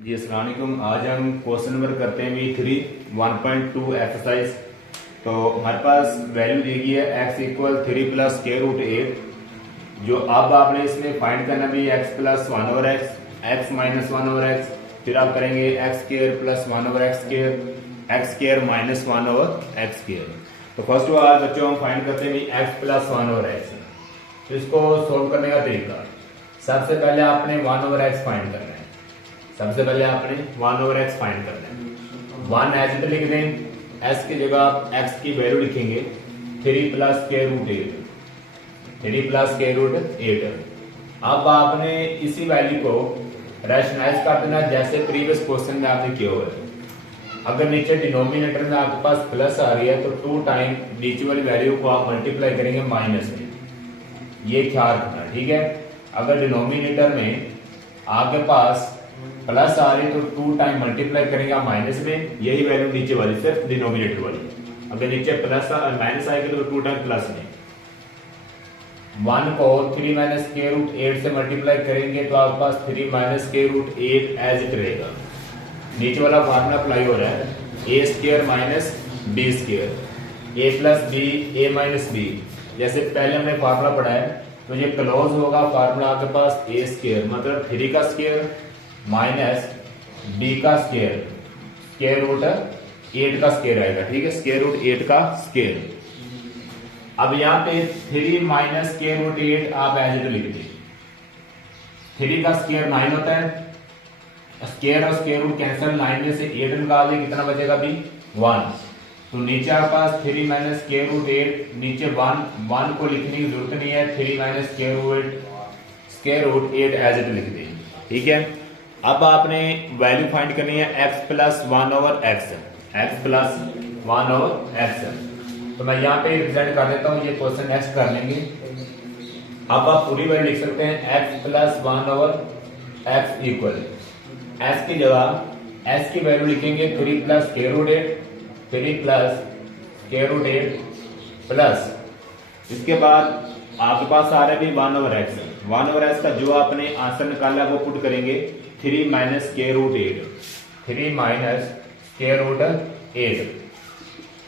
जी अस्सलाम वालेकुम। आज हम क्वेश्चन नंबर करते हैं V3 1.2 एक्सरसाइज। तो हमारे पास वैल्यू दी गई है x equal 3 plus square root 8। जो अब आपने इसमें फाइंड करना भी x plus one over x minus one over x, फिर आप करेंगे x square plus one over x square minus one over x square. तो फर्स्ट ऑफ ऑल बच्चों हम फाइंड करते हैं x plus one over x। तो इसको सोल्व करने का तरीका, सबसे पहले आपने वन ओवर x फाइंड करना है। सबसे पहले आपने वन ओवर एक्स फाइंड करना है। वन एज इट लिख दें, एस की जगह आप एक्स की वैल्यू लिखेंगे 3 plus square root 8, 3 plus square root 8। अब आपने इसी वैल्यू को रैशनलाइज कर देना जैसे प्रीवियस क्वेश्चन में आपने किया हुआ है। अगर नीचे डिनोमिनेटर में आपके पास प्लस आ रही है तो 2 टाइम नीचे वाली वैल्यू को आप मल्टीप्लाई करेंगे माइनस में, ये ख्याल रखना, ठीक है। अगर डिनोमिनेटर में आपके पास प्लस आ रही है तो 2 टाइम मल्टीप्लाई करेंगे माइनस में, यही वैल्यू नीचे वाली सिर्फ डिनोमिनेटर वाली। अगर नीचे प्लस माइनस आएगी तो 2 टाइम प्लस में। 1 को 3 माइनस स्क्वायर रूट 8 से मल्टीप्लाई करेंगे तो आपके पास 3 minus square root 8 as it रहेगा। नीचे वाला फार्मूला अप्लाई हो रहा है a square minus b square, a plus b a minus b. जैसे पहले हमने फार्मूला पढ़ा है तो ये क्लोज होगा फार्मूला आपके पास ए स्क्वायर मतलब 3 का स्क्वायर माइनस बी का स्क्वायर, स्क्वायर रूट 8 का स्क्वायर आएगा, ठीक है, स्क्वायर रूट 8 का स्क्वायर। अब यहाँ पे 3 माइनस स्क्वायर रूट 8 आप एज इट लिख दीजिए। 3 का स्क्वायर 9 होता है, स्क्वायर और स्क्वायर रूट कैंसिल, 9 में से 8 निकाल दे, कितना बचेगा भी 1। तो नीचे आपके पास 3 माइनस स्क्वायर रूट 8, नीचे 1 को लिखने की जरूरत नहीं है, 3 minus square root 8 as it लिख दीजिए, ठीक है। अब आपने वैल्यू फाइंड करनी है x plus one over x, x plus one over x. तो मैं यहाँ पे रिप्रेजेंट कर देता हूँ, ये क्वेश्चन नेक्स्ट कर लेंगे। अब आप पूरी वैल्यू लिख सकते हैं x plus one over x equal s की जगह s की वैल्यू लिखेंगे 3 plus square root 8, 3 plus square root 8 plus इसके बाद आपके पास आ रहा है भी वन ओवर एक्स का जो आपने आंसर निकाला वो पुट करेंगे 3 minus square root 8, 3 minus square root 8।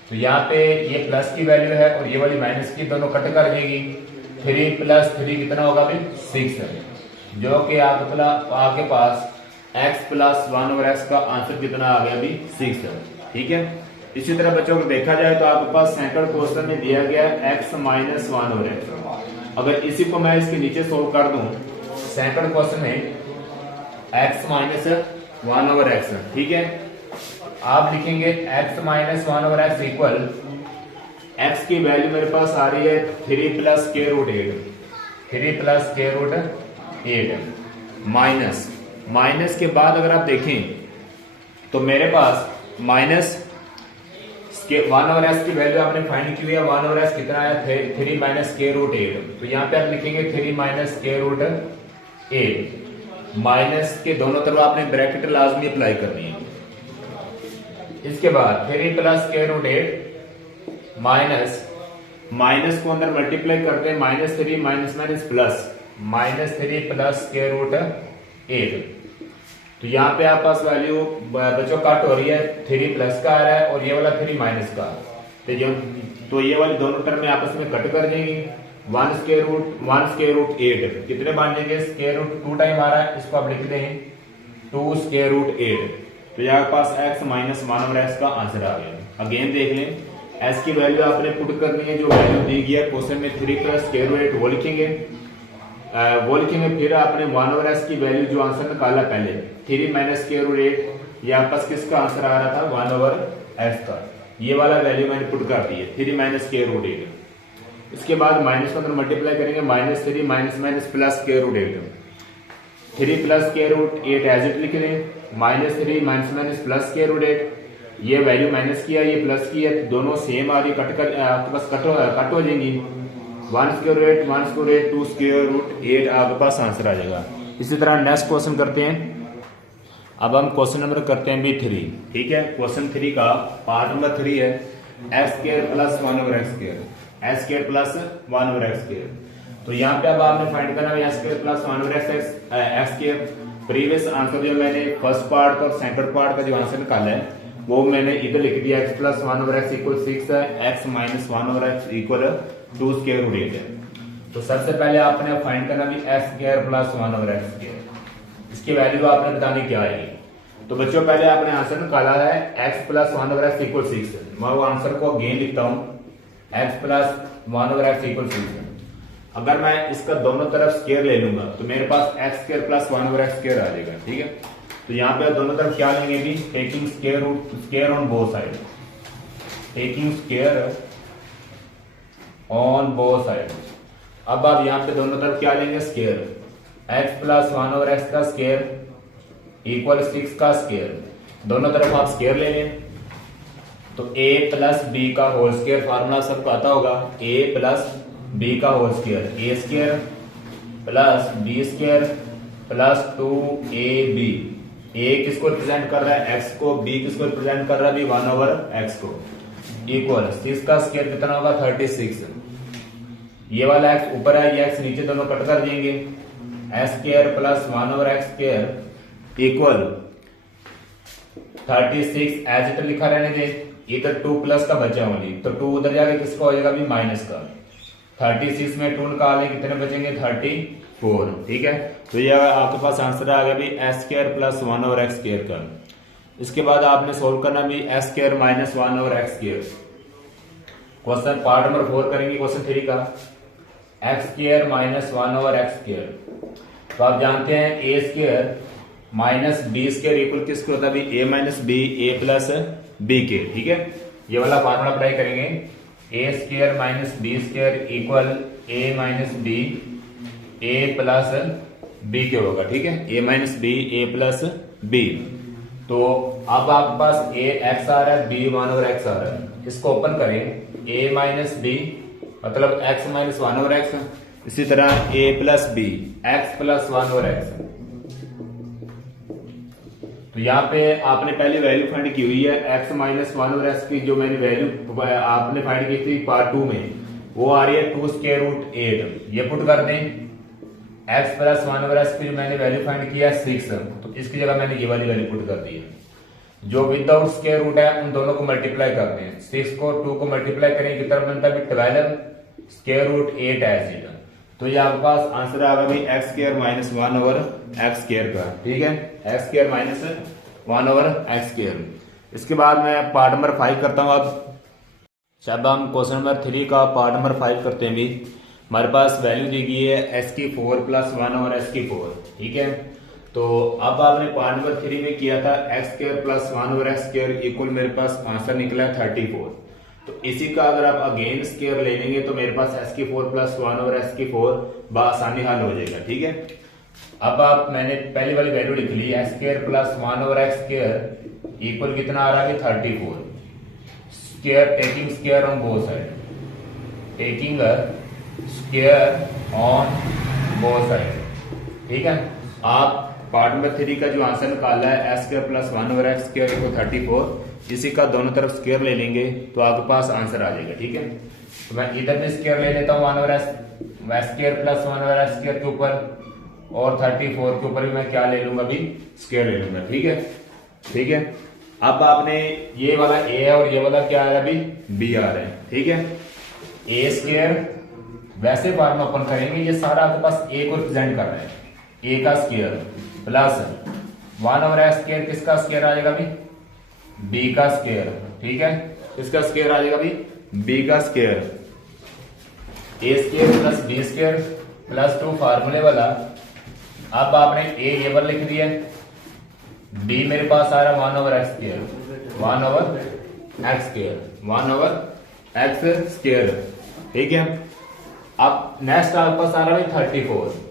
तो यहाँ पे ये प्लस की वैल्यू है और ये वाली माइनस की, दोनों कट कर देगी। 3 प्लस 3 कितना होगा भी 6, जो कि आपके पास x plus one over x का आंसर कितना आ गया भी 6, ठीक है। इसी तरह बच्चों को देखा जाए तो आपके पास सेकंड क्वेश्चन में दिया गया x minus one over x. अगर इसी को मैं इसके नीचे सोल्व कर दूं, सेकंड क्वेश्चन में x minus one over x, ठीक है। आप लिखेंगे x minus one over x equal x की वैल्यू मेरे पास आ रही है 3 plus square root 8, 3 plus square root 8 minus के बाद अगर आप देखें तो मेरे पास माइनस वन ओवर एक्स की वैल्यू आपने फाइंड की हुई है। वन ओवर एक्स कितना है 3 माइनस स्क्वायर रूट 8। तो यहाँ पे आप लिखेंगे 3 माइनस स्क्वायर रूट 8, माइनस के दोनों तरफ आपने ब्रैकेट लाजमी अप्लाई करनी है। इसके बाद 3 प्लस स्क्वायर रूट 8 माइनस को अंदर मल्टीप्लाई करते हैं, -3 minus minus plus, -3 plus square root 8। तो यहाँ पे आप पास वैल्यू बच्चों कट हो रही है, 3 प्लस का आ रहा है और ये वाला 3 माइनस का। तो ये वाली दोनों टर्म आपस में कट कर जाएंगी। 1 स्क्वायर रूट 8 कितने बन जाएंगे, स्क्वायर रूट 2 टाइम आ रहा है, इसको आप लिख दें 2 स्क्वायर रूट 8। तो यहाँ पास x minus one over x का आंसर आ गया। अगेन देख लें, s की वैल्यू आपने पुट करनी है, जो वैल्यू दी गई है क्वेश्चन में 3 प्लस स्क्वायर रूट 8 वो लिखेंगे। फिर आपने वन ओवर एक्स की वैल्यू जो आंसर निकाला पहले 3 माइनस स्क्वायर रूट 8, यहाँ पास किसका आंसर आ रहा था 1 ओवर एक्स का, ये वाला वैल्यू मैंने पुट कर दी है 3 माइनस स्क्वायर रूट 8। इसके बाद माइनस को अंदर मल्टीप्लाई करेंगे, -3 minus minus plus square root 8, 3 plus square root 8 as it लिख लें, -3 minus minus plus square root 8। ये वैल्यू माइनस की है, ये प्लस की है, दोनों सेम आ रही, आपके पास कट हो जाएंगी। 1 square root 8, 1 square root 8, 2 square root 8 आपके पास आंसर आ जाएगा। इसी तरह नेक्स्ट क्वेश्चन करते हैं। अब हम क्वेश्चन नंबर करते हैं भी 3, ठीक है। क्वेश्चन 3 का पार्ट नंबर 3 है x square plus one over x square, x square plus one over x square. तो यहाँ पे अब आपने फाइंड करना है x square plus one over x square. Previous answer जो मैंने फर्स्ट पार्ट और सेकंड पार्ट का जो आंसर निकाला है वो मैंने इधर लिख दिया x plus 1 over x equal 6 है, x minus 1 over x equal 2 square root 8 है। तो सबसे पहले आपने फाइंड करना भी x square plus 1 over x square, इसकी वैल्यू आपने बतानी क्या आएगी। तो बच्चों पहले आपने आंसर निकाला है x plus 1 over x equal 6, मैं वो आंसर को अगेन लिखता हूं x plus 1 over x equal 6। अगर मैं इसका दोनों तरफ स्क्वायर ले लूंगा तो मेरे पास x square plus 1 over x square आ जाएगा, ठीक है। तो यहाँ पे दोनों तरफ क्या लेंगे भी, taking square on both side, taking square on both side. अब आप यहाँ पे दोनों तरफ क्या लेंगे, square, x plus 1 over x का स्क्वायर इक्वल 6 का स्क्वायर, दोनों तरफ आप स्क्वायर ले लें। तो a प्लस बी का होल स्क्वायर फार्मूला सबको आता होगा, a प्लस बी का whole square, a square plus b square plus 2ab। a किसको रिप्रेजेंट कर रहा है, x को, b किसको रिप्रेजेंट कर रहा है भी 1 ओवर x को, इक्वल 6 का स्क्वायर कितना होगा 36। ये वाला x ऊपर है, ये x नीचे, दोनों कट कर देंगे, x square plus 1 over x square equal 36 as it लिखा रहने दे, इधर 2 प्लस का बचा ओनली, तो 2 उधर जाके किसका हो जाएगा भी माइनस का, 36 में 2 निकाले कितने बचेंगे 34, ठीक है। तो ये आपके पास आंसर आ गया भी x square plus 1 over x square का। इसके बाद आपने सोल्व करना भी x square minus 1 over x square. Question part number 4 करेंगे क्वेश्चन 3 का, x square minus 1 over x square. तो आप जानते हैं a square minus b square equal किसके होता है भी a minus b, a plus b के, ठीक है। ये वाला फार्मूला अप्लाई करेंगे, a square minus b square equal a minus b, a plus b के होगा, ठीक है, a minus b, a plus b. तो अब आपके पास a x आ रहा है, b 1 ओवर x आ रहा है, इसको ओपन करें, a माइनस बी मतलब x माइनस 1 ओवर x, इसी तरह a plus b, x plus 1 over x। तो यहाँ पे आपने पहले वैल्यू फाइंड की हुई है x माइनस 1 ओवर x की, जो मैंने वैल्यू आपने फाइंड की थी पार्ट 2 में, वो आ रही है 2 स्क्वायर रूट 8। ये पुट कर दें, x प्लस 1 ओवर x की जो मैंने वैल्यू फाइंड किया 6, तो इसकी जगह मैंने ये वाली वैल्यू पुट कर दी है। जो विदाउट स्क्वायर रूट है उन दोनों को मल्टीप्लाई करते हैं, 6 को 2 को मल्टीप्लाई करें कितना बनता है 12 स्क्वायर रूट 8 एज। तो ये आपके पास आंसर आ गया भाई x square minus 1 over x square का, ठीक है, x square minus 1 over x square. इसके बाद मैं पार्ट नंबर 5 करता हूँ। अब हम क्वेश्चन नंबर 3 का पार्ट नंबर 5 करते हैं भी। हमारे पास वैल्यू दी गई है s की 4 प्लस 1 ओवर s की 4, ठीक है। तो अब आपने पार्ट नंबर 3 में किया था x square plus 1 over x square equal, मेरे पास आंसर निकला है 34। तो इसी का अगर आप अगेन स्क्वायर ले लेंगे तो मेरे पास s की 4 प्लस 1 ओवर s की 4 बआसानी हल हो जाएगा, ठीक है। अब आप मैंने पहली वाली वैल्यू लिख ली, x square plus 1 over x square equal कितना आ रहा है 34, square taking square on both side, taking square on both side, ठीक है। आप पार्ट नंबर 3 का जो आंसर निकाला है s square plus 1 over x square equal 34, इसी का दोनों तरफ स्क्वायर ले लेंगे तो आपके पास आंसर आ जाएगा, ठीक है। तो मैं इधर भी स्क्वायर ले लेता हूँ 1 over s square plus 1 over s square के ऊपर, और 34 के ऊपर भी मैं क्या ले लूंगा भी स्क्वायर ले लूंगा, ठीक है, ठीक है। अब आपने ये वाला a है और ये वाला क्या आ रहा है अभी b आ रहा है, ठीक है। a स्क्वायर वैसे फार्मूला ओपन करेंगे, ये सारा आपके पास a को रिप्रेजेंट कर रहा है, a का square plus 1 over x square किसका स्क्वायर आ जाएगा भी b का स्क्वायर, ठीक है, इसका स्क्वायर आ जाएगा भी b का square, a square plus b square plus 2 फार्मूले वाला। अब आपने a ये वाला लिख दिया, b मेरे पास आ रहा 1 over x square, 1 over x square, 1 over x square, ठीक है। अब नेक्स्ट आपके पास आ रहा है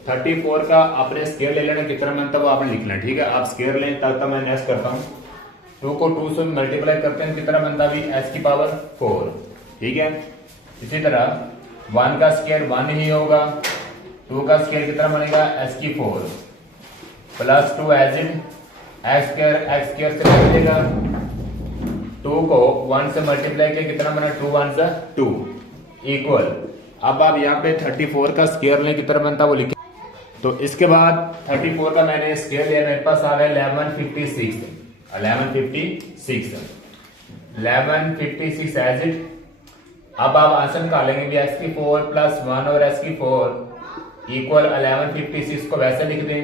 34 का आपने स्क्वायर ले लेना, कितना बनता है वो आपने लिखना, ठीक है। आप स्क्वायर लें तब मैं नेक्स्ट करता हूँ, 2 को 2 से मल्टीप्लाई करते हैं कितना बनता है h की पावर 4, ठीक है। इसी तरह 1 का स्क्वायर 1 ही होगा, 2 का स्क्वायर कितना बनेगा h की 4 plus 2 as it x square से बनेगा, 2 को 1 से मल्टीप्लाई किया कितना बना 2 1 से 2 इक्वल। अब आप यहाँ पे 34 का स्क्वायर लें कितना बनता है वो लिखें, तो इसके बाद 34 का मैंने स्क्वायर लिया, मेरे पास आ गया 1156 एज इट। अब आप आंसर निकालेंगे भी x की 4 प्लस 1 और s की 4 इक्वल 1156 को वैसे लिख दें,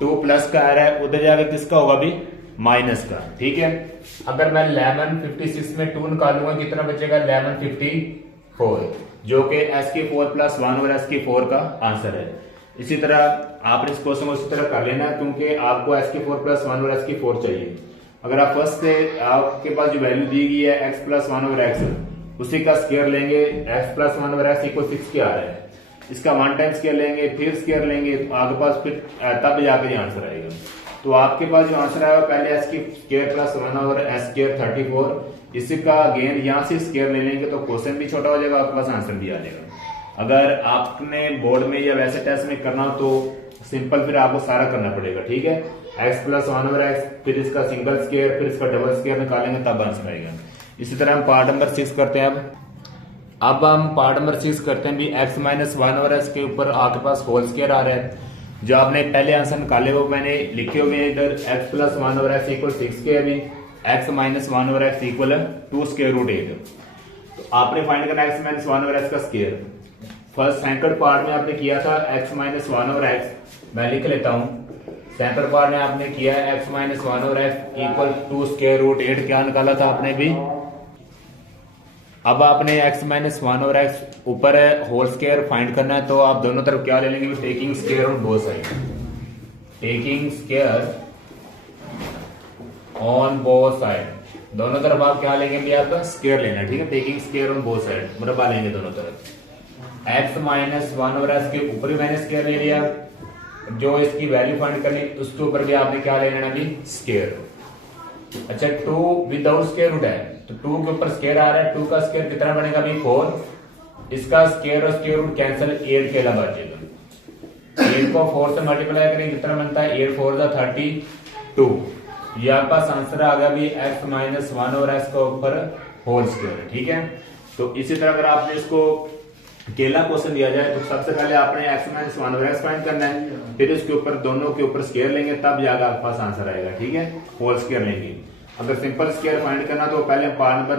2 प्लस का आ रहा है, उधर जाके किसका होगा भी माइनस का, ठीक है। अगर मैं 1156 में 2 निकालूंगा कितना बचेगा 1154, जो कि s की 4 प्लस 1 और s की 4 का आंसर है। इसी तरह आपने इस क्वेश्चन को इसी तरह कर लेना क्योंकि आपको s की 4 प्लस 1 और s की 4 चाहिए। अगर आप फर्स्ट से आपके पास जो वैल्यू दी गई है x प्लस 1 और x, उसी का स्क्वायर लेंगे, x प्लस 1 और x इक्वल 6 के आ रहा है, इसका 1 टाइम स्क्वायर लेंगे, फिर स्क्वायर लेंगे, तो आपके पास फिर तब जाके आंसर आएगा। तो आपके पास जो आंसर आएगा पहले s की स्क्वायर प्लस 1 और s स्क्वायर 34, इसी का अगेन यहाँ से स्क्वायर ले लेंगे तो क्वेश्चन भी छोटा हो जाएगा, आपके पास आंसर भी आ जाएगा। अगर आपने बोर्ड में या वैसे टेस्ट में करना हो तो सिंपल फिर आपको सारा करना पड़ेगा, ठीक है। x प्लस 1 और x, फिर इसका सिंगल स्क्वायर, फिर इसका डबल स्क्वायर निकालेंगे तब आंसर आएगा। इसी तरह हम पार्ट नंबर 6 करते हैं। अब हम पार्ट नंबर 6 करते हैं भी x माइनस 1 और s के ऊपर आपके पास होल स्क्वायर आ रहा है। जो आपने पहले आंसर निकाले वो मैंने लिखे हुए हैं इधर, x प्लस 1 और s इक्वल 6 के, अभी x माइनस 1 और x इक्वल 2 स्क्वायर रूट 8। तो आपने फाइंड करना x माइनस 1 और s का स्क्वायर। फर्स्ट सेकंड पार्ट में आपने किया था x माइनस 1 और x, मैं लिख लेता हूं। सेकंड पार्ट में आपने किया है x माइनस 1 और x इक्वल 2 स्क्वायर रूट 8, क्या निकाला था आपने भी। अब आपने x माइनस 1 और x ऊपर है होल स्क्वायर फाइंड करना है, तो आप दोनों तरफ क्या ले लेंगे, taking square on both side, taking square on both side, दोनों तरफ आप क्या लेंगे भी आपका स्क्वायर लेना, ठीक है। Taking square on both side, मुरब्बा लेंगे दोनों तरफ। x माइनस 1 और s के ऊपर भी मैंने स्क्वायर ले लिया, जो इसकी वैल्यू फाइंड करनी उसके ऊपर भी आपने क्या ले लेना भी स्क्वायर। अच्छा 2 विदाउट स्क्वायर रूट है, तो 2 के ऊपर स्क्वायर आ रहा है, 2 का स्क्वायर कितना बनेगा भी 4, इसका स्क्वायर और स्क्वायर रूट कैंसिल, 8 के अलावा बचेगा। 8 को 4 से मल्टीप्लाई करेंगे कितना बनता है, 8 4 32। ये आपके पास आंसर आ गया भी x माइनस 1 और s के ऊपर होल स्क्वायर, ठीक है। तो इसी तरह अगर आपने इसको अकेला क्वेश्चन दिया जाए तो सबसे पहले आपने x माइनस 1 और s फाइंड करना है, फिर इसके ऊपर दोनों के ऊपर स्क्वायर लेंगे, तब जाकर आपके पास आंसर आएगा, ठीक है। होल स्क्वायर लेंगे। अगर सिंपल स्क्वायर फाइंड करना तो पहले पार्ट नंबर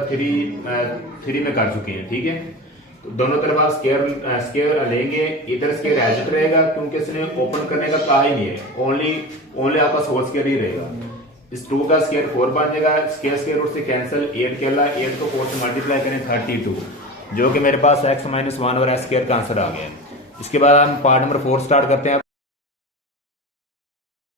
3 में कर चुके हैं, ठीक है। तो दोनों तरफ आप स्क्वायर लेंगे, इधर स्क्वायर एज इट रहेगा क्योंकि इसने ओपन करने का कहा ही नहीं है, ओनली आपका होल स्क्वायर ही रहेगा। इस 2 का स्क्वायर 4 बन जाएगा, स्क्वायर रूट से कैंसिल, 8 के अलावा 8 को 4 से मल्टीप्लाई करें 32, जो कि मेरे पास x माइनस 1 और s स्क्वायर का आंसर आ गया है। इसके बाद हम पार्ट नंबर 4 स्टार्ट करते हैं।